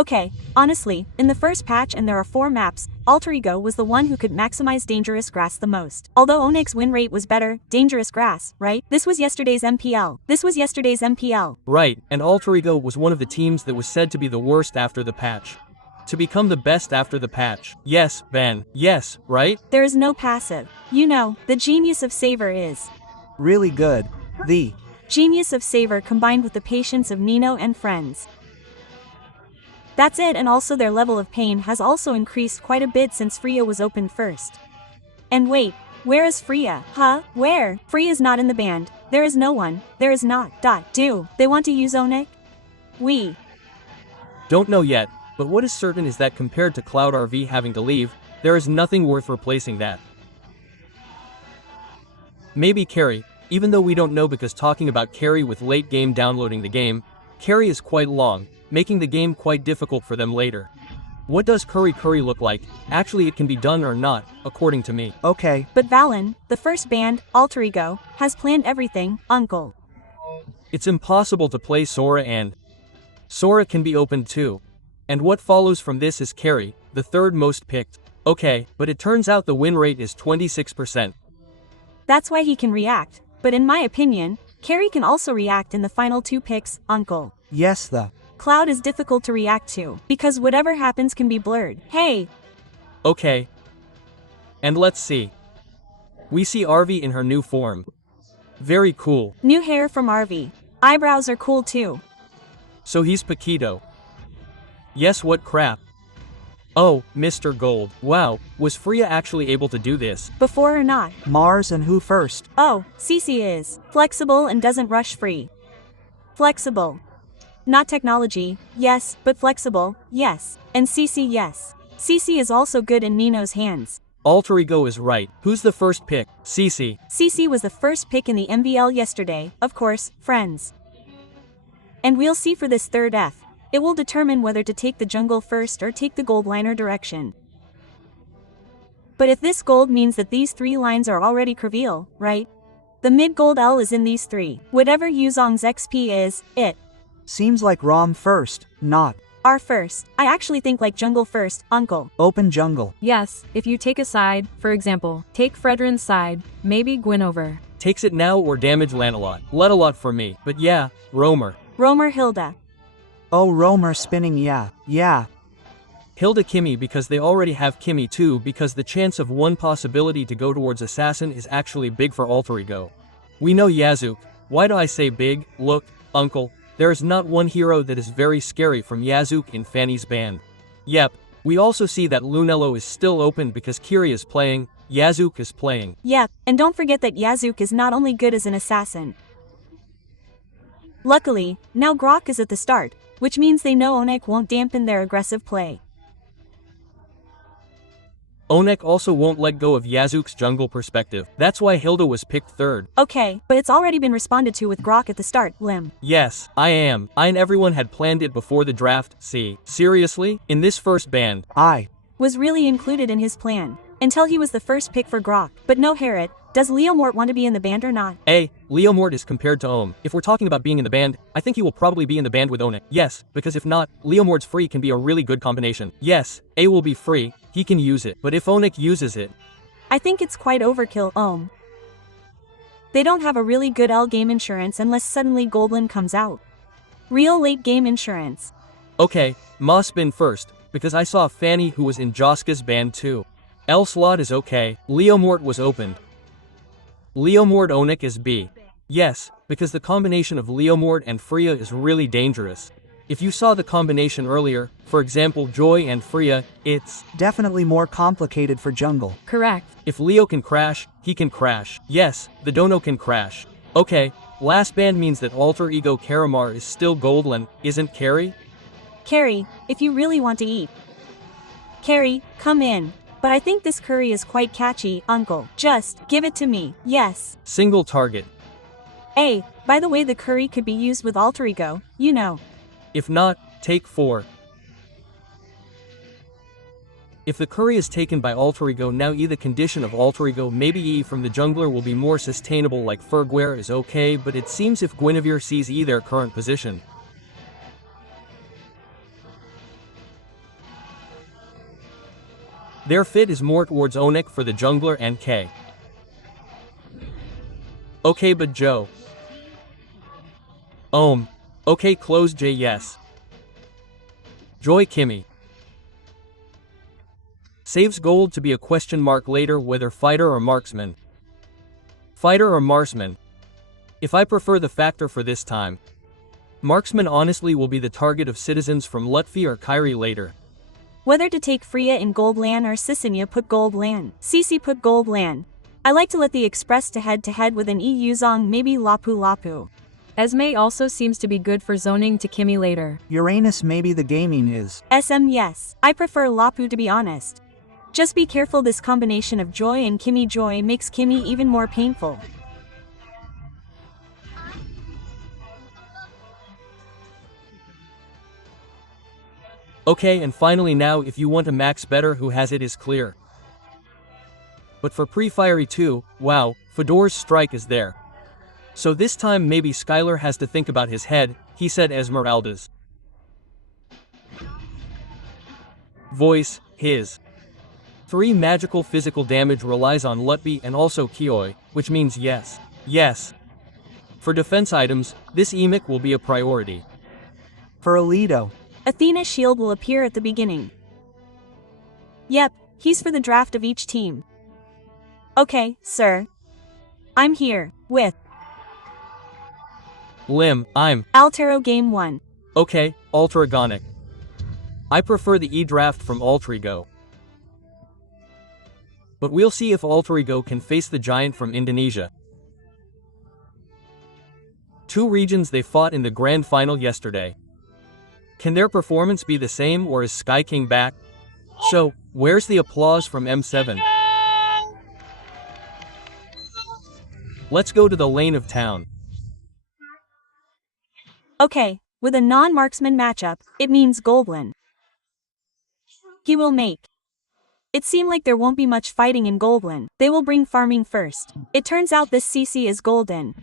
Okay, honestly, in the first patch and there are 4 maps, alterego was the one who could maximize dangerous grass the most. Although ONIC's win rate was better, dangerous grass, right? This was yesterday's MPL. Right, and alterego was one of the teams that was said to be the worst after the patch. To become the best after the patch. Yes, Ben. Yes, right? There is no passive. You know, the genius of Saver is Really good. The genius of Saver combined with the patience of Nino and friends. That's it, and also their level of pain has also increased quite a bit since Freya was opened first. And wait, where is Freya? Huh? Where? Freya's not in the band. There is no one. There is not. Do they want to use ONIC? We Don't know yet, but what is certain is that compared to Cloud RV having to leave, there is nothing worth replacing that. Maybe Carry, even though we don't know because talking about Carry with late game downloading the game, Carry is quite long, making the game quite difficult for them later. What does Curry look like? Actually it can be done or not, according to me. okay. But Valen, the first band, alterego, has planned everything, uncle. It's impossible to play Sora, and Sora can be opened too. And what follows from this is Carry, the third most picked. Okay, but it turns out the win rate is 26%. That's why he can react, but in my opinion, Carry can also react in the final 2 picks, uncle. Yes, the Cloud is difficult to react to, because whatever happens can be blurred. Hey! Okay. And let's see. We see Arvi in her new form. Very cool. New hair from Arvi. Eyebrows are cool too. So he's Paquito. Yes, what crap. Oh, Mr. Gold. Wow, was Freya actually able to do this? Before or not? Mars and who first? Oh, Cece is flexible and doesn't rush free. Flexible. Not technology, yes, but flexible, yes. And Cece, yes. Cece is also good in Nino's hands. Alterego is right. Who's the first pick? Cece. Cece was the first pick in the MVL yesterday, of course, friends. And we'll see for this third F. It will determine whether to take the jungle first or take the gold liner direction. But if this gold means that these 3 lines are already Creveal, right? The mid gold L is in these 3. Whatever Yuzong's XP is, it. Seems like Rom first, not R first. I actually think like jungle first, uncle. open jungle. Yes, if you take a side, for example, take Fredrin's side, maybe Gwyn. Takes it now or damage Lanalot. Let a lot for me, but yeah, Roamer. Roamer Hilda. Oh, Roamer spinning, yeah. Hilda Kimmy because they already have Kimmy too, because the chance of one possibility to go towards Assassin is actually big for Alterego. We know Yazuk. Why do I say big? Look, uncle. There is not one hero that is very scary from Yazuk in Fanny's band. Yep, we also see that Lunello is still open because Kiri is playing, Yazuk is playing. Yep, and don't forget that Yazuk is not only good as an assassin. Luckily, now Grok is at the start, which means they know ONIC won't dampen their aggressive play. ONIC also won't let go of Yazuk's jungle perspective. That's why Hilda was picked third. Okay, but it's already been responded to with Grok at the start, Lim. Yes, I and everyone had planned it before the draft. See, seriously? In this first band, I was really included in his plan, until he was the first pick for Grok. But no Harriet, does Leomort want to be in the band or not? Leomort is compared to Ohm. If we're talking about being in the band, I think he will probably be in the band with ONIC. Yes, because if not, Leomort's free can be a really good combination. Yes, A will be free, he can use it, but if ONIC uses it, I think it's quite overkill, They don't have a really good L game insurance unless suddenly Goldlin comes out. Real late game insurance. Okay, Ma spin first, because I saw Fanny who was in Joska's band too. L slot is okay, Leomort was opened. Leomort ONIC is B. Yes, because the combination of Leomort and Freya is really dangerous. If you saw the combination earlier, for example Joy and Freya, it's definitely more complicated for jungle. Correct. If Leo can crash, he can crash. Yes, the Dono can crash. Okay, last band means that alter ego Karamar is still Goldlin, isn't Carrie? Carrie, if you really want to eat. Carrie, come in. But I think this curry is quite catchy, uncle. Just give it to me. Yes. Single target. By the way, the curry could be used with alter ego, you know. If not, take 4. If the curry is taken by alter ego, now E the condition of alter ego, maybe E from the jungler will be more sustainable, like Ferguer is okay, but it seems if Guinevere sees E their current position. Their fit is more towards ONIC for the jungler and K. Okay, but Joe. Okay, close J, yes. Joy Kimmy. Saves gold to be a question mark later, whether fighter or marksman. Fighter or marksman. If I prefer the factor for this time. Marksman honestly will be the target of citizens from Lutfi or Kyrie later. Whether to take Freya in gold lan or Sisinya put gold lan. CC put gold lan. I like to let the express to head with an EU Zong, maybe Lapu Lapu. Esme also seems to be good for zoning to Kimmy later. Uranus maybe the gaming is. SM yes. I prefer Lapu to be honest. Just be careful, this combination of Joy and Kimmy Joy makes Kimmy even more painful. Okay, and finally now if you want a max better, who has it is clear. But for pre-Fiery 2, wow, Fedor's strike is there. So this time maybe Skylar has to think about his head, he said Esmeralda's voice, his 3 magical physical damage relies on Lutfi and also Kioi, which means yes. Yes. For defense items, this Emic will be a priority. For Alito. Athena shield will appear at the beginning. Yep, he's for the draft of each team. Okay, sir. I'm here, with Lim, I'm Altero Game 1. Okay, Alteregonic. I prefer the E-draft from Alterego. But we'll see if Alterego can face the giant from Indonesia. 2 regions they fought in the grand final yesterday. Can their performance be the same, or is Sky King back? So, where's the applause from M7? Let's go to the lane of town. Okay, with a non-marksman matchup, it means Goldlin. He will make. It seemed like there won't be much fighting in Goldlin. They will bring farming first. It turns out this CC is Golden.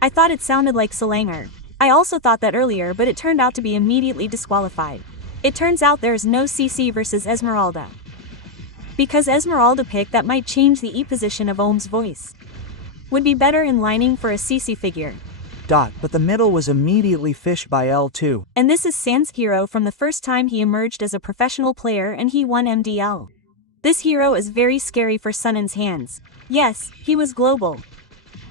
I thought it sounded like Selanger. I also thought that earlier, but it turned out to be immediately disqualified. It turns out there's no CC versus Esmeralda. Because Esmeralda pick that might change the E position of Ohm's voice. Would be better in lining for a CC figure. But the middle was immediately fished by L2. And this is Sans hero from the first time he emerged as a professional player and he won MDL. This hero is very scary for Sunen's hands. Yes, he was global.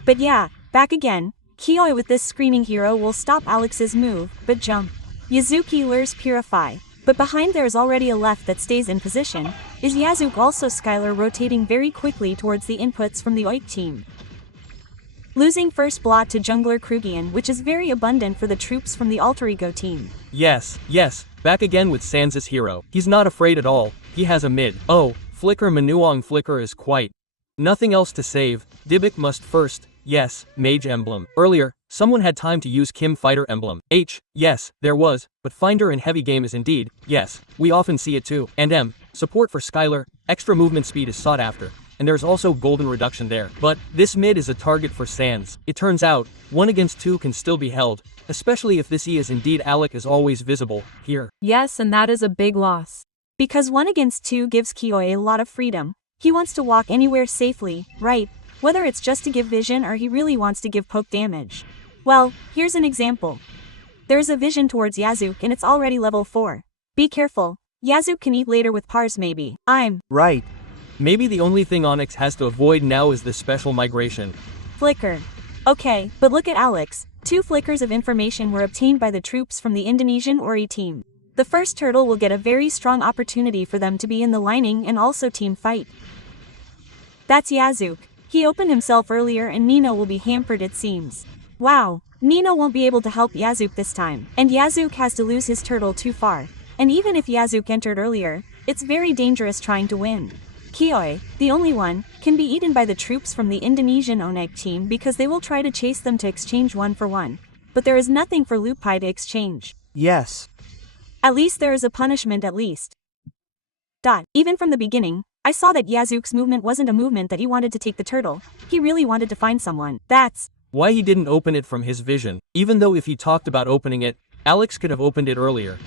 But yeah, back again, Kioi with this screaming hero will stop Alex's move, but jump. Yazuki lures Purify. But behind there is already a left that stays in position. Is Yazuk also Skylar rotating very quickly towards the inputs from the OIC team? Losing first blot to jungler Krugian, which is very abundant for the troops from the Alterego team. Yes, back again with Sans' hero. He's not afraid at all, he has a mid. Oh, Flicker Manuang Flicker is quite. Nothing else to save, Dybbuk must first, yes, Mage Emblem. Earlier, someone had time to use Kim Fighter Emblem. Yes, there was, but Finder in heavy game is indeed, yes, we often see it too. And M, support for Skylar, extra movement speed is sought after. And there's also golden reduction there. But this mid is a target for Sans. It turns out, 1 against 2 can still be held, especially if this E is indeed Alec is always visible, here. Yes, and that is a big loss. Because 1 against 2 gives Kioi a lot of freedom. He wants to walk anywhere safely, right? Whether it's just to give vision or he really wants to give poke damage. Well, here's an example. There's a vision towards Yazuk and it's already level 4. Be careful. Yazuk can eat later with Pars maybe. I'm right. Maybe the only thing Onyx has to avoid now is the special migration. Flicker. Okay, but look at Alex. 2 flickers of information were obtained by the troops from the Indonesian Ori team. The first turtle will get a very strong opportunity for them to be in the lining and also team fight. That's Yazuk. He opened himself earlier and Nino will be hampered it seems. Wow, Nino won't be able to help Yazuk this time, and Yazuk has to lose his turtle too far. And even if Yazuk entered earlier, it's very dangerous trying to win. Kioi, the only one, can be eaten by the troops from the Indonesian ONIC team because they will try to chase them to exchange 1 for 1. But there is nothing for Lupai to exchange. Yes. At least there is a punishment at least. Even from the beginning, I saw that Yazuk's movement wasn't a movement that he wanted to take the turtle. He really wanted to find someone. That's why he didn't open it from his vision, even though if he talked about opening it, Alex could have opened it earlier.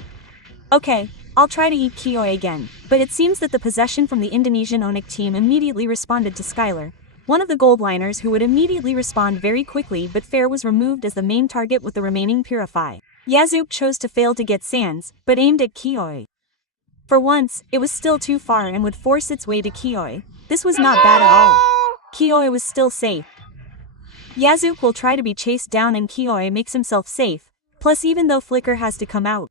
Okay, I'll try to eat Kioi again. But it seems that the possession from the Indonesian ONIC team immediately responded to Skylar, one of the goldliners who would immediately respond very quickly, but Fair was removed as the main target with the remaining Purify. Yazuk chose to fail to get Sans, but aimed at Kioi. For once, it was still too far and would force its way to Kioi. This was not bad at all. Kioi was still safe. Yazuk will try to be chased down and Kioi makes himself safe, plus even though Flicker has to come out.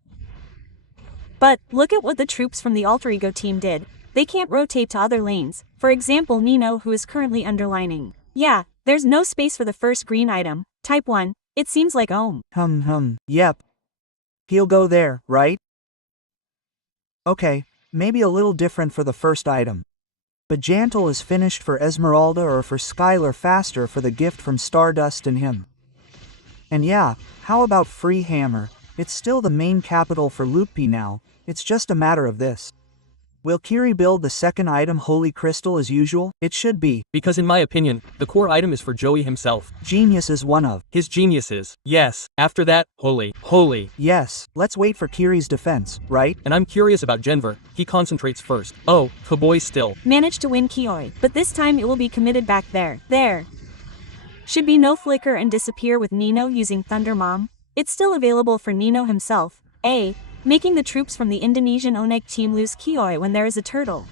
But, look at what the troops from the alterego team did. They can't rotate to other lanes, for example Nino who is currently underlining. Yeah, there's no space for the first green item, type 1, it seems like Yep. He'll go there, right? Okay, maybe a little different for the first item. But Jantel is finished for Esmeralda or for Skylar faster for the gift from Stardust and him. And yeah, how about Free Hammer? It's still the main capital for Lupi now, it's just a matter of this. Will Kiri build the second item Holy Crystal as usual? It should be. Because in my opinion, the core item is for Joey himself. Genius is one of his geniuses. Yes, after that, Holy. Yes, let's wait for Kiri's defense, right? And I'm curious about Genver, he concentrates first. Oh, Kaboy still managed to win Kioi, but this time it will be committed back there. Should be no Flicker and disappear with Nino using Thunder Mom. It's still available for Nino himself, making the troops from the Indonesian ONIC team lose Kioi when there is a turtle.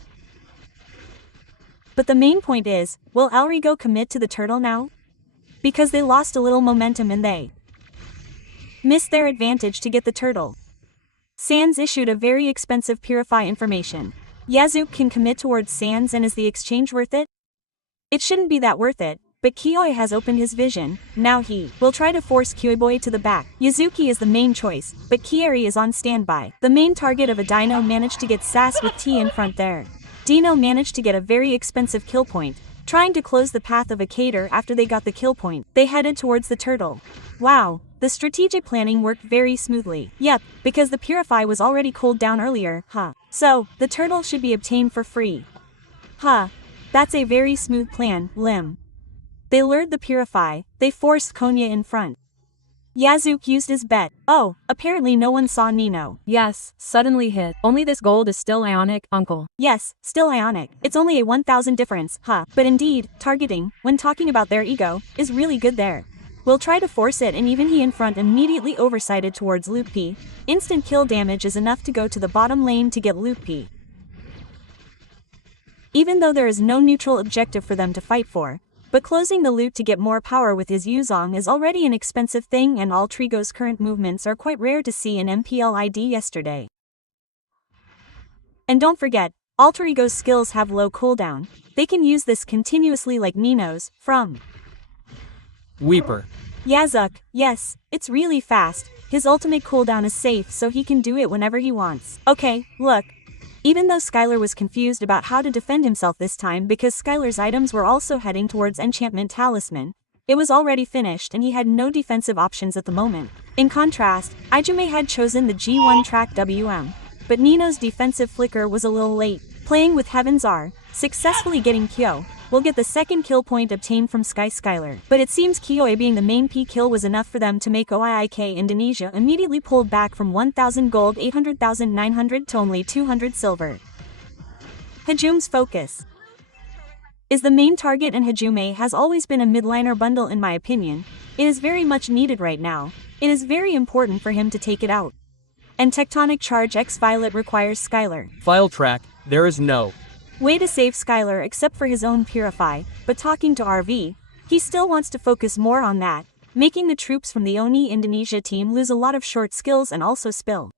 But the main point is, will Alrigo commit to the turtle now? Because they lost a little momentum and they missed their advantage to get the turtle. Sans issued a very expensive Purify information. Yazuk can commit towards Sans, and is the exchange worth it? It shouldn't be that worth it. But Kioi has opened his vision, now he will try to force Kyoiboy to the back. Yazuki is the main choice, but Kieri is on standby. The main target of a Dino managed to get Sass with T in front there. Dino managed to get a very expensive kill point, trying to close the path of a Cater. After they got the kill point, they headed towards the turtle. Wow, the strategic planning worked very smoothly. Yep, because the Purify was already cooled down earlier, So, the turtle should be obtained for free. That's a very smooth plan, Lim. They lured the Purify, they forced Konya in front. Yazuk used his bet. Oh, apparently no one saw Nino. Yes, suddenly hit. Only this gold is still ionic, uncle. Yes, still ionic. It's only a 1000 difference, But indeed, targeting, when talking about their ego, is really good there. We'll try to force it, and even he in front immediately oversighted towards Lupi. Instant kill damage is enough to go to the bottom lane to get Lupi. Even though there is no neutral objective for them to fight for. But closing the loot to get more power with his Yuzong is already an expensive thing, and Altrigo's current movements are quite rare to see in MPL ID yesterday. And don't forget, Altrigo's skills have low cooldown. They can use this continuously like Nino's, from Weeper. Yazuk, yes, it's really fast. His ultimate cooldown is safe, so he can do it whenever he wants. Okay, look. Even though Skylar was confused about how to defend himself this time because Skylar's items were also heading towards Enchantment Talisman, it was already finished and he had no defensive options at the moment. In contrast, Ijume had chosen the G1 track WM, but Nino's defensive Flicker was a little late. Playing with Heaven's R, successfully getting Kyo, will get the second kill point obtained from Skylar. But it seems Kioi being the main P kill was enough for them to make OIIK Indonesia immediately pulled back from 1000 gold 800,900 to only 200 silver. Hajume's focus is the main target, and Hajume has always been a midliner bundle in my opinion. It is very much needed right now. It is very important for him to take it out. And Tectonic Charge X Violet requires Skylar. File track, there is no way to save Skylar except for his own Purify, but talking to RV, he still wants to focus more on that, making the troops from the ONI Indonesia team lose a lot of short skills and also spill.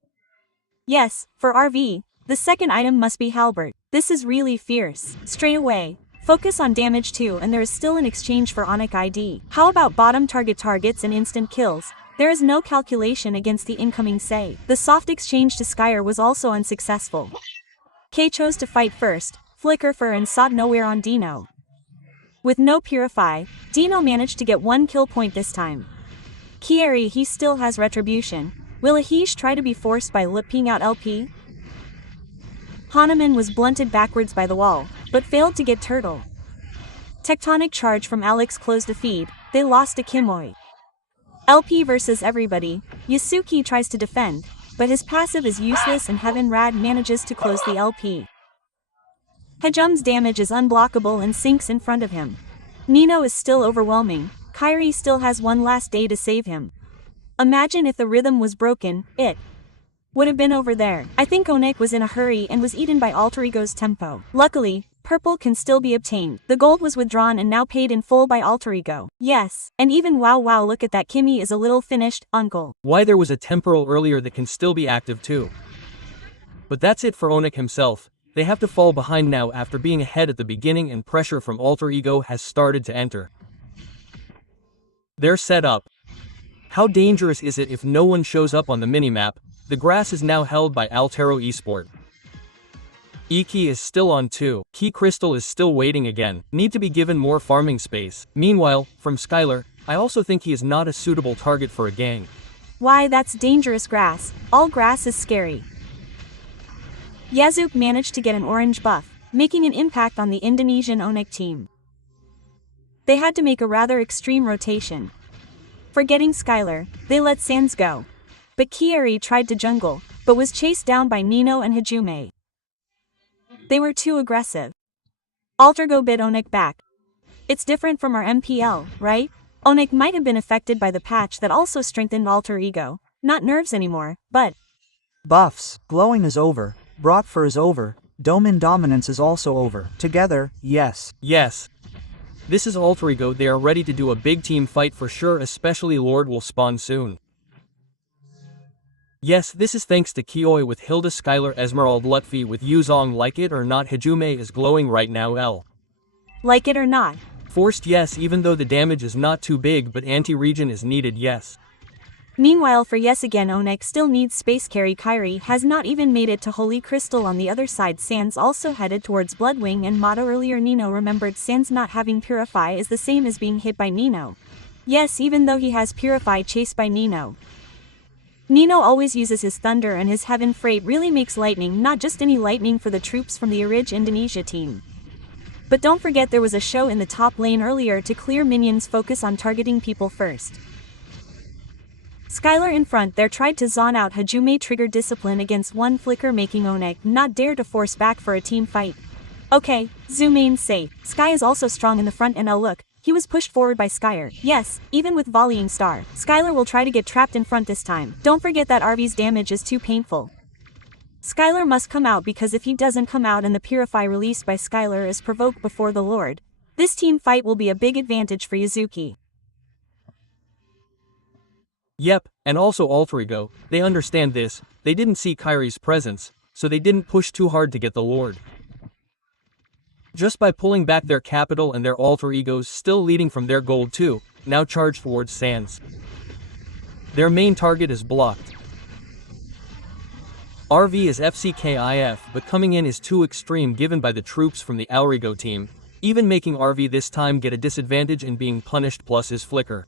Yes, for RV, the second item must be Halbert. This is really fierce. Straight away, focus on damage too, and there is still an exchange for ONIC ID. How about bottom targets and instant kills? There is no calculation against the incoming Say. The soft exchange to Skyer was also unsuccessful. K chose to fight first, Flicker for, and sought nowhere on Dino. With no Purify, Dino managed to get one kill point this time. Kieri, he still has Retribution. Will Ahish try to be forced by lipping out LP? Hahnemann was blunted backwards by the wall, but failed to get Turtle. Tectonic Charge from Alex closed a feed, they lost to Kimoi. LP versus everybody, Yasuki tries to defend, but his passive is useless and Heaven Rad manages to close the LP. Hejum's damage is unblockable and sinks in front of him. Nino is still overwhelming, Kairi still has one last day to save him. Imagine if the rhythm was broken, it would have been over there. I think ONIC was in a hurry and was eaten by alterego's tempo. Luckily, purple can still be obtained. The gold was withdrawn and now paid in full by alterego. Yes, and even wow look at that, Kimmy is a little finished, uncle. Why, there was a temporal earlier that can still be active too. But that's it for ONIC himself. They have to fall behind now after being ahead at the beginning and pressure from alterego has started to enter. They're set up. How dangerous is it if no one shows up on the minimap? The grass is now held by Altero Esport. E-Key is still on 2. Key Crystal is still waiting again. Need to be given more farming space. Meanwhile, from Skylar, I also think he is not a suitable target for a gang. Why, that's dangerous grass. All grass is scary. Yazuk managed to get an orange buff, making an impact on the Indonesian ONIC team. They had to make a rather extreme rotation. Forgetting Skylar, they let Sans go. But Kieri tried to jungle, but was chased down by Nino and Hajume. They were too aggressive. Alterego bit ONIC back. It's different from our MPL, right? ONIC might have been affected by the patch that also strengthened alter ego, not nerves anymore, but Buffs, glowing is over, brought for is over, Domin dominance is also over. Together, yes. Yes. This is alterego, they are ready to do a big team fight for sure, especially Lord will spawn soon. Yes, this is thanks to Kioi with Hilda, Skylar, Esmeralda, Lutfi with Yuzong. Like it or not, Hajume is glowing right now. Like it or not. Forced, yes, even though the damage is not too big, but anti-regen is needed, yes. Meanwhile for yes again, ONIC still needs space carry. Kairi has not even made it to Holy Crystal. On the other side, Sans also headed towards Bloodwing and Mata. Earlier Nino remembered Sans not having Purify is the same as being hit by Nino. Yes, even though he has Purify chased by Nino. Nino always uses his thunder, and his Heaven Freight really makes lightning, not just any lightning, for the troops from the Orig Indonesia team. But don't forget there was a show in the top lane earlier to clear minions, focus on targeting people first. Skylar in front there tried to zone out Hajume, trigger discipline against one flicker, making ONIC not dare to force back for a team fight. Okay, Zumain safe. Sky is also strong in the front, and look, he was pushed forward by Skyer. Yes, even with volleying star, Skylar will try to get trapped in front this time. Don't forget that RV's damage is too painful. Skylar must come out, because if he doesn't come out and the Purify released by Skylar is provoked before the Lord, this team fight will be a big advantage for Yuzuki. Yep, and also alterego, they understand this, they didn't see Kairi's presence, so they didn't push too hard to get the Lord. Just by pulling back their capital, and their alter egos still leading from their gold too, now charge towards Sans. Their main target is blocked. RV is FCKIF, but coming in is too extreme given by the troops from the Alterego team, even making RV this time get a disadvantage in being punished plus his flicker.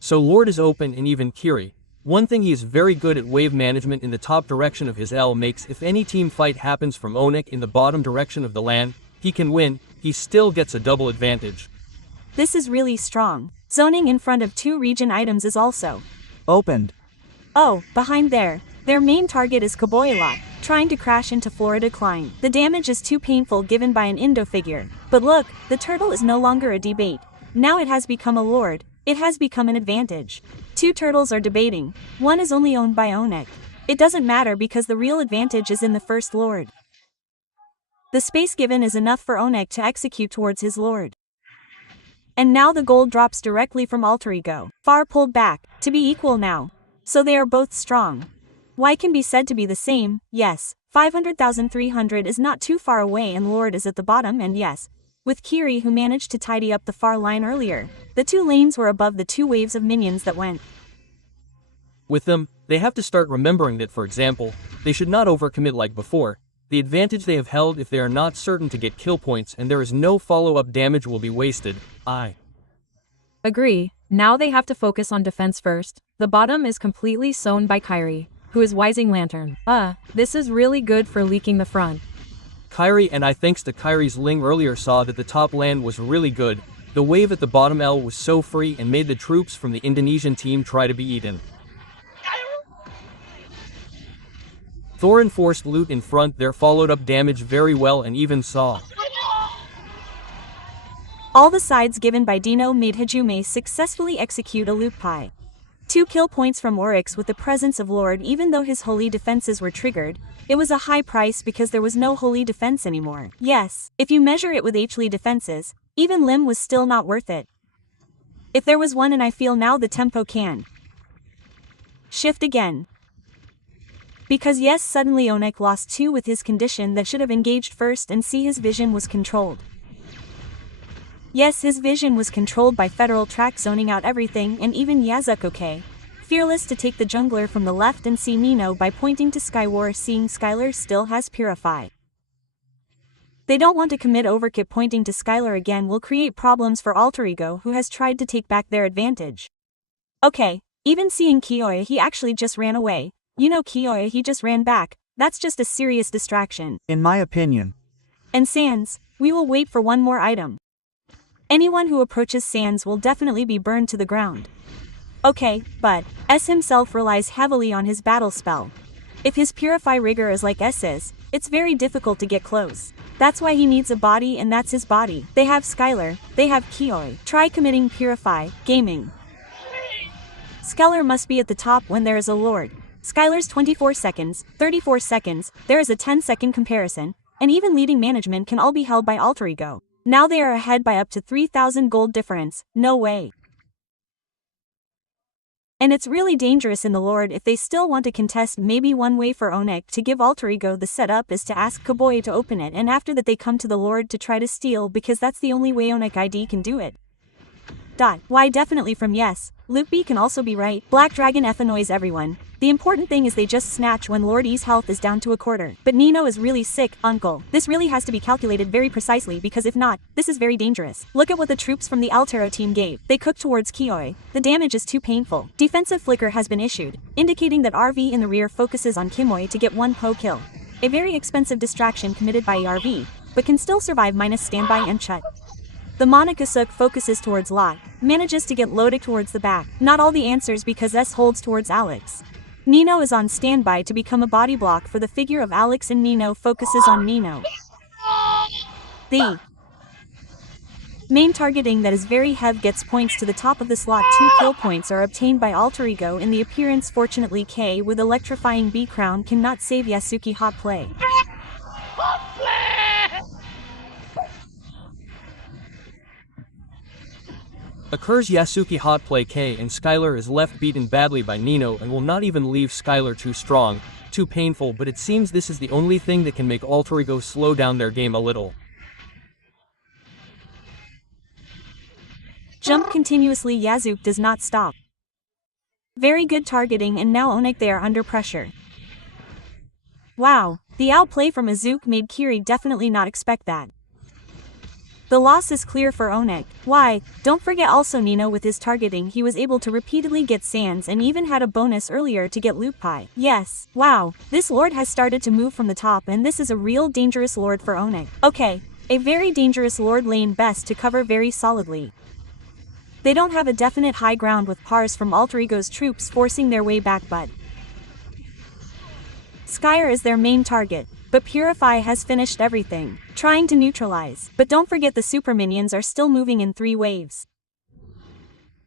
So Lord is open, and even Kiri. One thing, he is very good at wave management in the top direction of his L, makes if any team fight happens from ONIC in the bottom direction of the LAN, he can win, he still gets a double advantage. This is really strong. Zoning in front of 2 region items is also opened. Oh, behind there, their main target is Kaboylot, trying to crash into Florida Klein. The damage is too painful given by an Indo figure. But look, the turtle is no longer a debate. Now it has become a Lord. It has become an advantage. 2 turtles are debating, one is only owned by ONIC. It doesn't matter because the real advantage is in the first Lord. The space given is enough for ONIC to execute towards his Lord. And now the gold drops directly from Alterego. Far pulled back, to be equal now. So they are both strong. Y can be said to be the same, yes, 500,300 is not too far away and Lord is at the bottom, and yes, with Kiri who managed to tidy up the far line earlier, the 2 lanes were above the 2 waves of minions that went. With them, they have to start remembering that, for example, they should not overcommit like before. The advantage they have held, if they are not certain to get kill points and there is no follow-up damage, will be wasted. I Agree, now they have to focus on defense first. The bottom is completely sown by Kairi, who is Wising Lantern. This is really good for leaking the front. Kairi, and I thanks to Kairi's Ling earlier saw that the top land was really good. The wave at the bottom L was so free and made the troops from the Indonesian team try to be eaten. Thorin forced loot in front there, followed up damage very well, and even saw. All the sides given by Dino made Hajime successfully execute a loot pie. 2 kill points from Oryx with the presence of Lord. Even though his holy defenses were triggered, it was a high price because there was no holy defense anymore. Yes, if you measure it with HLE defenses, even Lim was still not worth it. If there was one, and I feel now the tempo can shift again. Because yes, suddenly ONIC lost 2 with his condition that should have engaged first, and see his vision was controlled. Yes, his vision was controlled by Federal Track zoning out everything, and even Yazuk okay. Fearless to take the jungler from the left and see Nino by pointing to Skywar, seeing Skylar still has Purify. They don't want to commit overkill. Pointing to Skylar again will create problems for Alterego, who has tried to take back their advantage. Okay, even seeing Kiyoya, he actually just ran away. You know Kiyoya, he just ran back. That's just a serious distraction, in my opinion. And Sans, we will wait for one more item. Anyone who approaches Sans will definitely be burned to the ground. Okay, but S himself relies heavily on his battle spell. If his Purify rigor is like S's, it's very difficult to get close. That's why he needs a body, and that's his body. They have Skylar, they have Kiyoy. Try committing Purify, gaming. Skylar must be at the top when there is a Lord. Skylar's 24 seconds, 34 seconds, there is a 10-second comparison, and even leading management can all be held by Alterego. Now they are ahead by up to 3,000 gold difference, no way. And it's really dangerous in the Lord if they still want to contest. Maybe one way for ONIC to give Alterego the setup is to ask Kaboy to open it, and after that they come to the Lord to try to steal, because that's the only way ONIC ID can do it. Why definitely from yes, Luke B can also be right. Black Dragon F annoys everyone. The important thing is they just snatch when Lord E's health is down to a quarter. But Nino is really sick, uncle. This really has to be calculated very precisely, because if not, this is very dangerous. Look at what the troops from the Altero team gave. They cooked towards Kiyoy. The damage is too painful. Defensive flicker has been issued, indicating that RV in the rear focuses on Kimoy to get 1 PO kill. A very expensive distraction committed by RV, but can still survive minus standby and Chut. The Monica Suk focuses towards Lot, manages to get Lodic towards the back. Not all the answers, because S holds towards Alex. Nino is on standby to become a body block for the figure of Alex, and Nino focuses on Nino. The main targeting that is very heavy gets points to the top of the slot. 2 kill points are obtained by Alterego in the appearance. Fortunately K with electrifying B crown cannot save Yasuki. Hot play. Occurs Yasuki hot play K, and Skylar is left beaten badly by Nino and will not even leave Skylar. Too strong, too painful, but it seems this is the only thing that can make Alterego slow down their game a little. Jump continuously. Yazuk does not stop. Very good targeting, and now ONIC they are under pressure. Wow, the outplay from Azuk made Kiri definitely not expect that. The loss is clear for ONIC. Why, don't forget also Nino with his targeting, he was able to repeatedly get Sans and even had a bonus earlier to get loot pie. Yes, wow, this Lord has started to move from the top, and this is a real dangerous Lord for ONIC. Okay, a very dangerous Lord lane, best to cover very solidly. They don't have a definite high ground with pars from Alterego's troops forcing their way back, but Skyer is their main target. But Purify has finished everything, trying to neutralize. But don't forget the super minions are still moving in 3 waves.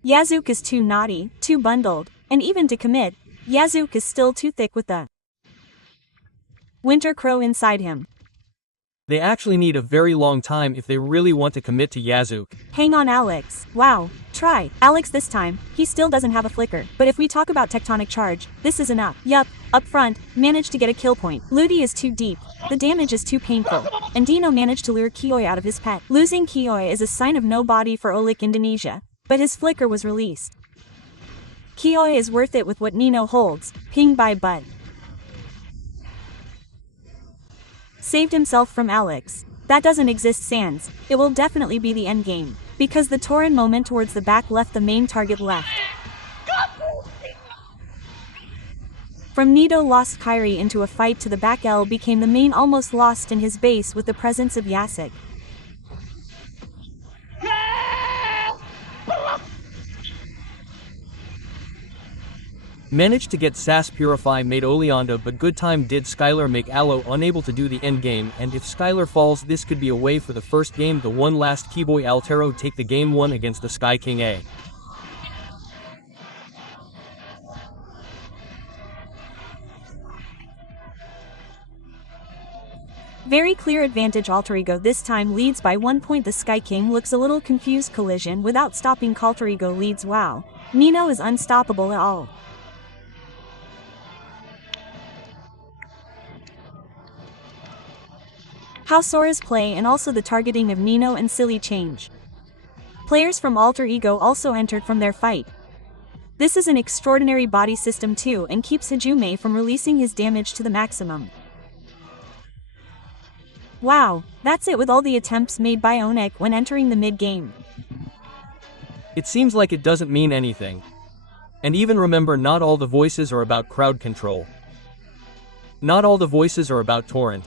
Yazuk is too naughty, too bundled, and even to commit, Yazuk is still too thick with the Winter Crow inside him. They actually need a very long time if they really want to commit to Yazuk. Hang on Alex. Wow, try. Alex this time, he still doesn't have a flicker. But if we talk about tectonic charge, this is enough. Yup, up front, managed to get a kill point. Ludi is too deep, the damage is too painful, and Dino managed to lure Kiyoy out of his pet. Losing Kiyoy is a sign of no body for Olik Indonesia, but his flicker was released. Kiyoy is worth it with what Nino holds, ping by Bud. Saved himself from Alex. That doesn't exist Sans, it will definitely be the endgame, because the Tauren moment towards the back left the main target left. From Nito lost Kyrie into a fight to the back L became the main, almost lost in his base with the presence of Yasik. Managed to get Sass Purify made Oleanda, but good time did Skylar make Aloe unable to do the endgame, and if Skylar falls this could be a way for the first game the one last Keyboy Altero take the game 1 against the Sky King A. Very clear advantage Alterego this time leads by 1 point. The Sky King looks a little confused. Collision without stopping. Alterego leads. Wow. Nino is unstoppable at all. How Sora's play and also the targeting of Nino and Silly change. Players from Alter Ego also entered from their fight. This is an extraordinary body system too and keeps Hajime from releasing his damage to the maximum. Wow, that's it with all the attempts made by ONIC when entering the mid-game. It seems like it doesn't mean anything. And even remember, not all the voices are about crowd control. Not all the voices are about torrent.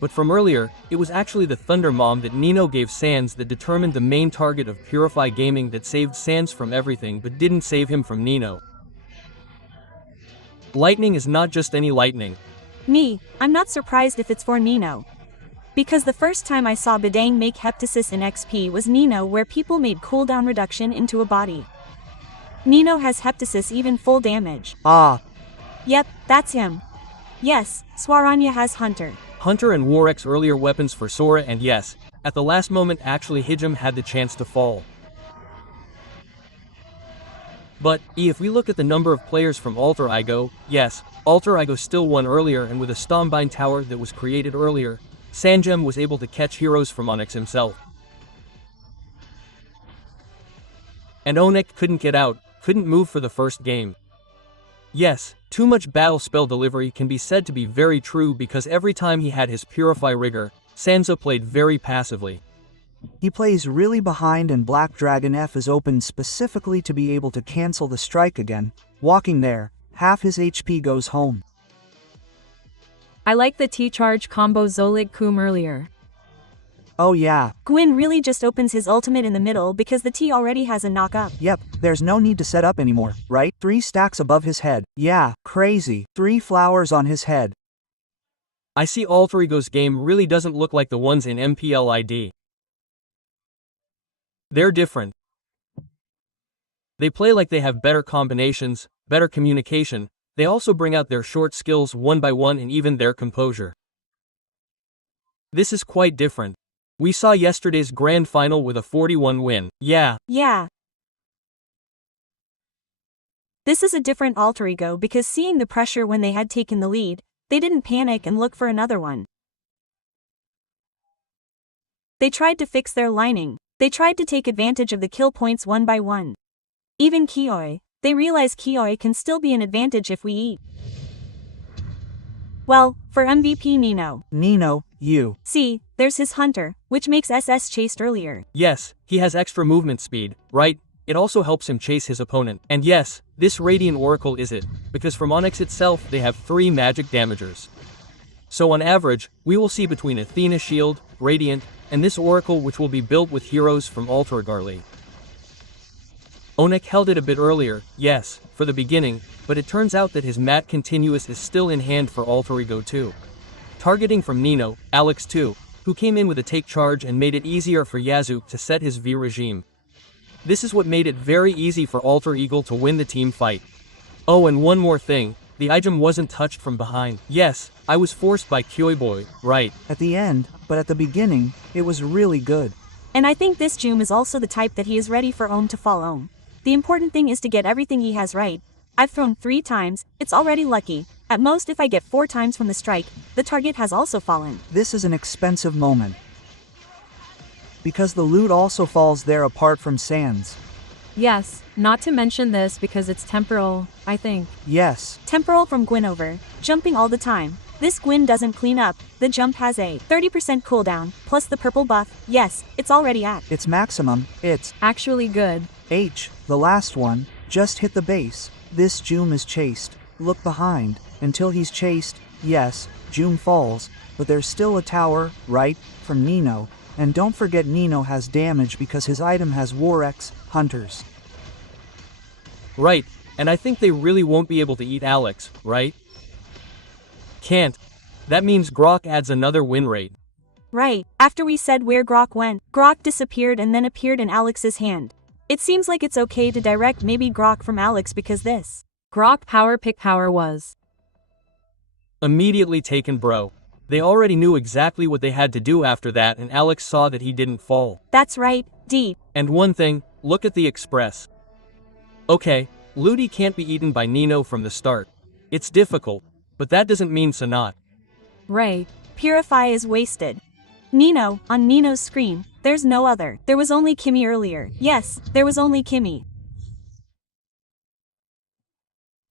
But from earlier, it was actually the Thunder Mom that Nino gave Sans that determined the main target of Purify Gaming, that saved Sans from everything but didn't save him from Nino. Lightning is not just any lightning. I'm not surprised if it's for Nino. Because the first time I saw Badang make Heptasis in XP was Nino, where people made cooldown reduction into a body. Nino has Heptasis even full damage. Yep, that's him. Yes, Swaranya has Hunter. Hunter and Warx earlier weapons for Sora, and yes, at the last moment actually Hijim had the chance to fall. But, if we look at the number of players from Alter Ego, yes, Alter Ego still won earlier, and with a Stombine Tower that was created earlier, Sanjem was able to catch heroes from ONIC himself. And ONIC couldn't get out, couldn't move for the first game. Yes, too much battle spell delivery can be said to be very true, because every time he had his Purify rigor, Sansa played very passively. He plays really behind, and Black Dragon F is open specifically to be able to cancel the strike again. Walking there, half his HP goes home. I like the T-charge combo Zolig Kum earlier. Oh yeah. Gwyn really just opens his ultimate in the middle because the T already has a knock-up. Yep, there's no need to set up anymore, right? 3 stacks above his head. Yeah, crazy. 3 flowers on his head. I see Alter Ego's game really doesn't look like the ones in MPL ID. They're different. They play like they have better combinations, better communication. They also bring out their short skills one by one, and even their composure. This is quite different. We saw yesterday's grand final with a 41 win. Yeah. This is a different Alter Ego, because seeing the pressure when they had taken the lead, they didn't panic and look for another one. They tried to fix their lining. They tried to take advantage of the kill points one by one. Even Kioi, they realize Kioi can still be an advantage if we eat. Well, for MVP Nino, you. See, there's his Hunter, which makes SS chased earlier. Yes, he has extra movement speed, right? It also helps him chase his opponent. And yes, this Radiant Oracle is it, because from ONIC itself they have 3 magic damagers. So on average, we will see between Athena Shield, Radiant, and this Oracle, which will be built with heroes from Alter Garly. ONIC held it a bit earlier, yes, for the beginning, but it turns out that his Mat Continuous is still in hand for Alter Ego too. Targeting from Nino, Alex too, who came in with a take charge and made it easier for Yazuk to set his V regime. This is what made it very easy for Alter Ego to win the team fight. Oh, and one more thing, the item wasn't touched from behind. Yes, I was forced by Kyoiboy, right? At the end, but at the beginning, it was really good. And I think this Jum is also the type that he is ready for Ohm to fall Ohm. The important thing is to get everything he has right. I've thrown 3 times, it's already lucky. At most if I get 4 times from the strike, the target has also fallen. This is an expensive moment. Because the loot also falls there apart from Sans. Yes, not to mention this because it's temporal, I think. Yes. Temporal from Gwyn jumping all the time. This Gwyn doesn't clean up, the jump has a 30% cooldown, plus the purple buff, yes, it's already at its maximum, it's actually good. The last one, just hit the base. This Jum is chased. Look behind, until he's chased, yes, Jum falls, but there's still a tower, right, from Nino, and don't forget Nino has damage because his item has Warx, Hunters. Right, And I think they really won't be able to eat Alex, right? Can't. That means Grok adds another win rate. Right, after we said where Grok went, Grok disappeared and then appeared in Alex's hand. It seems like it's okay to direct maybe Grok from Alex because this Grok power pick power was immediately taken, bro. They already knew exactly what they had to do after that, and Alex saw that he didn't fall. That's right, D. And one thing, look at the express. Okay, Ludi can't be eaten by Nino from the start. It's difficult, but that doesn't mean Sanat. right. Purify is wasted. Nino, on Nino's screen, there's no other. There was only Kimmy earlier. Yes, there was only Kimmy.